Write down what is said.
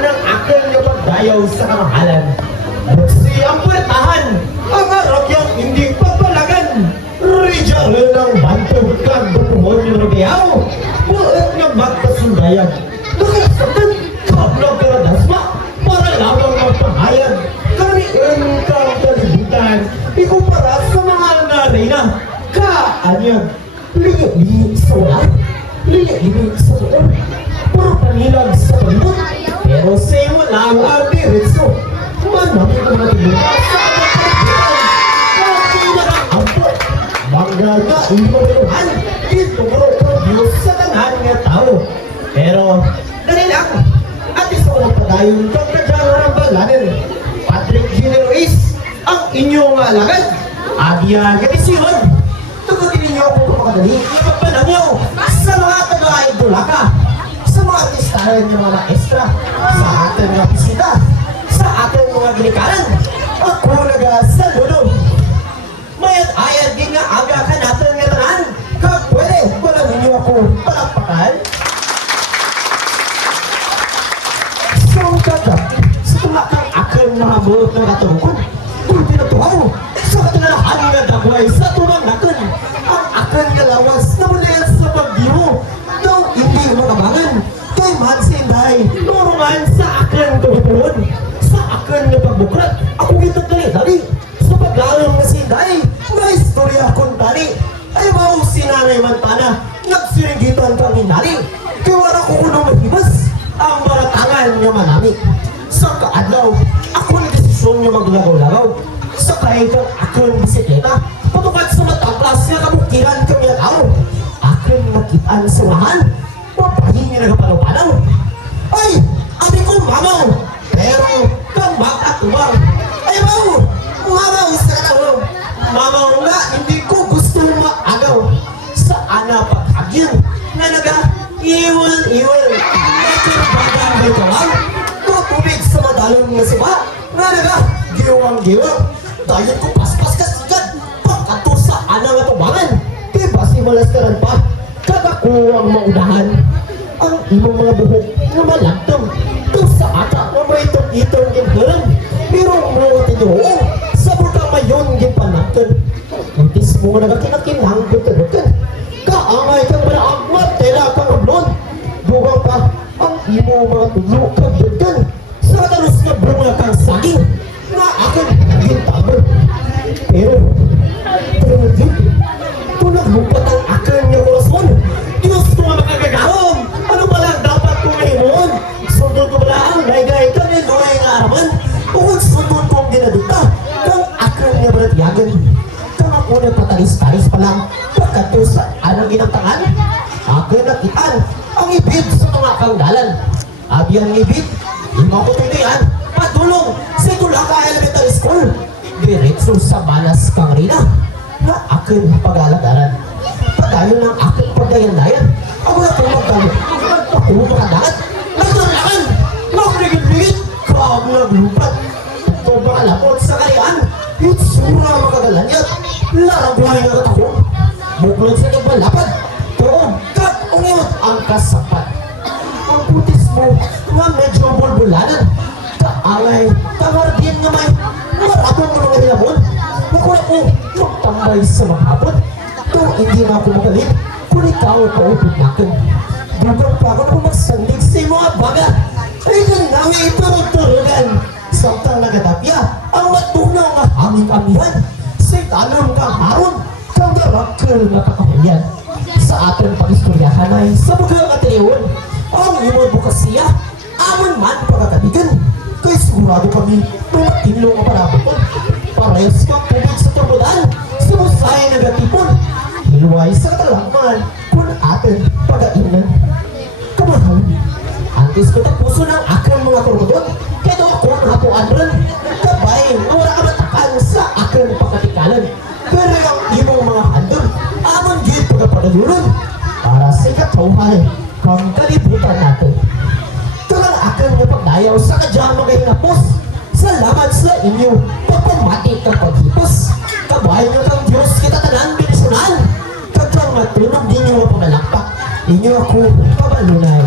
anang akin nga pagdayaw sa kamahalan. Buksi ang puwertahan, ang arakyang hindi pagpalagan. Rijal ng bantog kag demonyo gayaw, buot nga magkasundayan. Nakasatan, kablag ka na dasma, para lamang magpahayag. Kariin kang kalibutan, ikumpara sa mga narina. Kaanyag, liit-liit sa wala, liit-liit sa doon, puro panilag sa palimot. Pero sa iyo lang ang diretso, manami ko matibuka sa kapagpagitan. Kapinakaampot, maglaga imabiluhan, ituro ko Diyos sa tanan nga tao. Pero, dali lang, at isa ko nagpadayon kang kadyang ng balanin. Patrick Generis, ang inyong alagad. Agya Gatisyon, tugutin ninyo ako kapakadali. Ipagpalang nyo sa mga taga-idolaka, sa mga artistahan ng mga maestra, sa ating mga bisita, sa ating mga ginikaran. Ako nagasaludo. Mayat ayat din nga aga ka natin nga tanan. Kag pwede, wala ninyo ako palakpakan. So kagap, sa tumakang akin mga buot ng katungkod, kung pinatuhaw, sa katinalahan nga dagway sa tumang nakin, ang akin nga lawas na mulayan sa pagdiho, daw hindi makabangan, kay Mansinday, turungan sa akin tuhupon, sa akin nga pagbukrat, ako gito tali-tali, sa paglalong na sinday, na istorya kong tali, ay mau sinanay mantana, nagsiringitan kang inari, kaya wala ko kunong mahibas, ang baratangan nga manami. Sa kaadlaw, ako na desisyon nga maglagaw-lagaw, sa kahitang akong bisikleta, patungkad sa matangklas nga kabukiran kami ang araw, akong nakitaan sa wahan, mapahingi na kapalaw-palaw. Ay, abi ko mamaw, pero kambak at tumang, ay mau, mamaw sa katawang, mamaw nga hindi ko gusto maagaw, sa ana paghagyan, na naga-iwal-iwal, ito bagang may kawang, tubig sa madalong nga siba, na naga-giwang-giwang, dahil ko paspas ka sigad, pagkato sa ana nga tubangan, diba si malastaran pa, kagakuwang maudahan, ang imong mga buhok na malagtong, to sa ata na may itong imperang, pero mga tinuo, sa bukang mayon gipanagtan, kuntis mo nga nagakinakinang bukan-bukan, kaangay kang malaagmat, tela kang ablon, dugang pa, ang imo mga tulo kang bukan, sa talus na bunga kang saging, na akin gintabon. Pero din, tunaglupat ang akin nga korasyon. Diyos ko nga makagagawang, ano ba lang dapat kong mahimon? Sundon ko pala ang laygay kang iloy nga araman, kung sundon kong ginadita, kang akin nga balatyagan. Kang ako na patalis-talis pa lang, pagkato sa anong ginagtangan, akin nakitaan ang ibig sa mga kangdalan. Abi ang ibig, hindi ko tuloyan, patulong sa Tulaka Elementary School. Diretso sa Balas kang Rina, na aking pag-alagaran. Padayon ng aking pagdayan-dayan, ako na pumagdalo, ako makadangat, nagdalakan, nagligid-ligid, naglupat, ito baka lapot sa kayaan, itsura makagalanyan, laragway nga katakong, buklod sa nagbalapad, tuong kat ungiyot ang kasapat. Ang putis mo nga medyo bulbulanan, kaangay, kamardin nga may marabong mga nilamon, nakuha ko magtambay sa mahapon. Ito hindi na ako magalit kung ikaw paupit natin. Dugang pa ako na magsandig sa mga baga, ay ganang ito magturugan. Samtang nagatapya, ang matunaw nga hangin-amihan, sa italong kang haron, kang garakal na kakahuyan. Sa ating pag-istoryahan ay sa bagang atiliyon, ang imod bukas siya, amon man pagkakabigan. Kaya sigurado kami na matinlong ang parabot. Parehas kang tubig sa turbodaan, sumusay na gatipon. Hiluway sa katalakman kung atin pag-ainan. Kamahal, antis ko tapuso ng aking mga kurudot, kaya doon ako nahapuan rin. Kabay, wala ka matakan sa aking pagkatikalan. Pero ang imong mga handol, amon gid pagkapadalulon. Para sa ikatawhan, kang kalibutan natin. Tulang akin nga pagdayaw sa kadyang mga hinapos. Salamat sa inyo, pagpamati kang paghipos. Kabay nga kang Diyos kita tanan binisyonan. Kadyang matunog din yung pamalakpak. Inyo ako pabalunay.